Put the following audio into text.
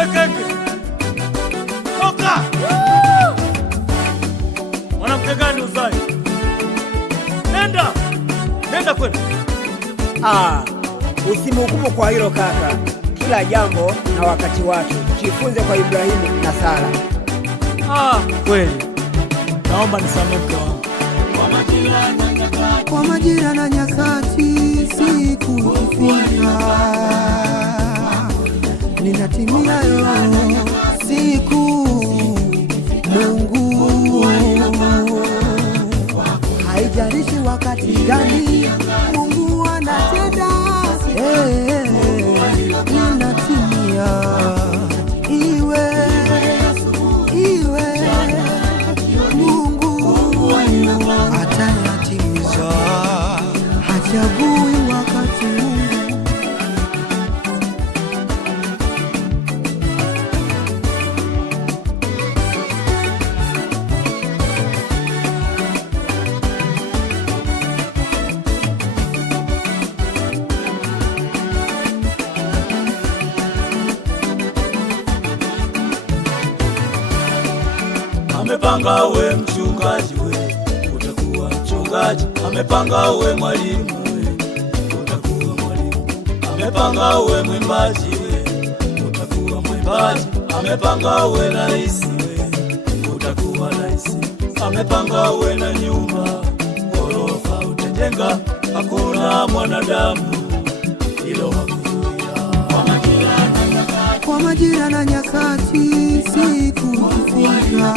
Wekeke. Toka. Mwanamke gani uzai? Nenda kwenda. Usimhukumu kwa hilo kaka. Kila jambo na wakati wake. Jifunze kwa Ibrahimu na Sara. Kweli. Naomba nisamehe mke wangu. Kwa majira na nyakati siku ikifika, linatimia yo siku. Mungu haijalishi wakati gani, Mungu anatenda. Linatimia iwe Mungu atayatimiza, hachagui wakati. Amepanga we mchungaji we, utakuwa mchungaji. Amepanga we mwalimu we, utakuwa mwalimu. Amepanga we mwimbaji we, utakuwa mwimbaji. Amepanga we raisi we, utakuwa raisi. Amepanga we na nyumba, ghorofa utajenga. Hakuna mwanadamu hilo hakuzuia. Kwa majira na nyakati siku ikifika,